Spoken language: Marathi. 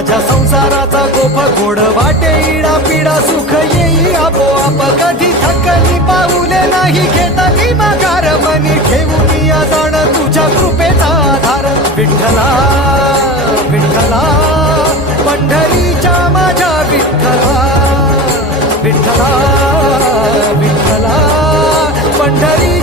माझ्या संसाराचा गोप गोड वाटे इडा पिडा सुख येई आपोआप कधी थकली पाऊले नाही घेता घेतली माघार मनी ठेवून या जाण तुझ्या कृपेचा आधार. विठ्ठला विठ्ठला पंढरीच्या माझ्या विठ्ठला विठ्ठला विठ्ठला पंढरी